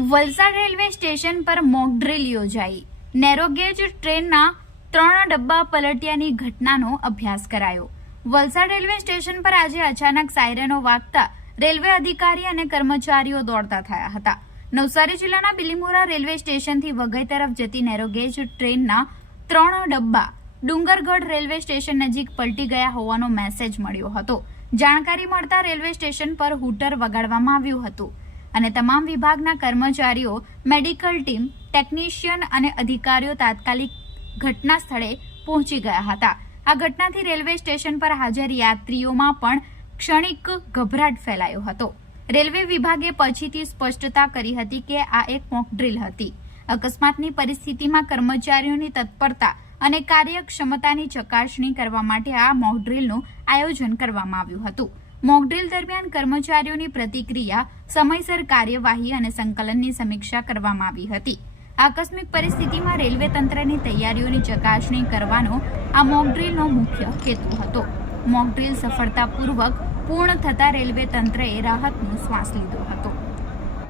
Valsad railway station પર mock drill યોજાઈ. Narrow gauge ટ્રેનના 3 ડબ્બા પલટ્યાની ઘટનાનો અભ્યાસ કરાયો. વલસાડ રેલવે સ્ટેશન પર આજે અચાનક સાયરનો વાગતા રેલવે અધિકારી અને કર્મચારીઓ દોડતા થયા હતા. નવસારી જિલ્લાના બિલીમોરા રેલવે સ્ટેશનથી વઘઈ તરફ જતી નેરોગેજ ટ્રેનના 3 ડબ્બા ડુંગરગઢ રેલવે સ્ટેશન નજીક પલટી ગયા હોવાનો મેસેજ મળ્યો હતો. જાણકારી મળતા રેલવે સ્ટેશન પર હૂટર વગાડવામાં આવ્યું હતું અને તમામ વિભાગના કર્મચારીઓ, મેડિકલ ટીમ, ટેકનિશિયન અને અધિકારીઓ તાત્કાલિક ઘટના સ્થળે પહોંચી ગયા હતા. આ ઘટનાથી રેલવે સ્ટેશન પર હાજર યાત્રીઓમાં પણ ક્ષણિક ગભરાટ ફેલાયો હતો. રેલવે વિભાગે પછીથી સ્પષ્ટતા કરી હતી કે આ એક મોક ડ્રીલ હતી. અકસ્માતની પરિસ્થિતિમાં કર્મચારીઓની તત્પરતા અને કાર્યક્ષમતાની ચકાસણી કરવા માટે આ મોક ડ્રીલનું આયોજન કરવામાં આવ્યું હતું. મોક ડ્રીલ દરમિયાન કર્મચારીઓની પ્રતિક્રિયા, સમયસર કાર્યવાહી અને સંકલનની સમીક્ષા કરવામાં આવી હતી. આકસ્મિક પરિસ્થિતિમાં રેલવે તંત્રની તૈયારીઓની ચકાસણી કરવાનો આ મોક ડ્રીલનો મુખ્ય હેતુ હતો. મોક ડ્રીલ સફળતાપૂર્વક પૂર્ણ થતા રેલવે તંત્રએ રાહતનો શ્વાસ લીધો હતો.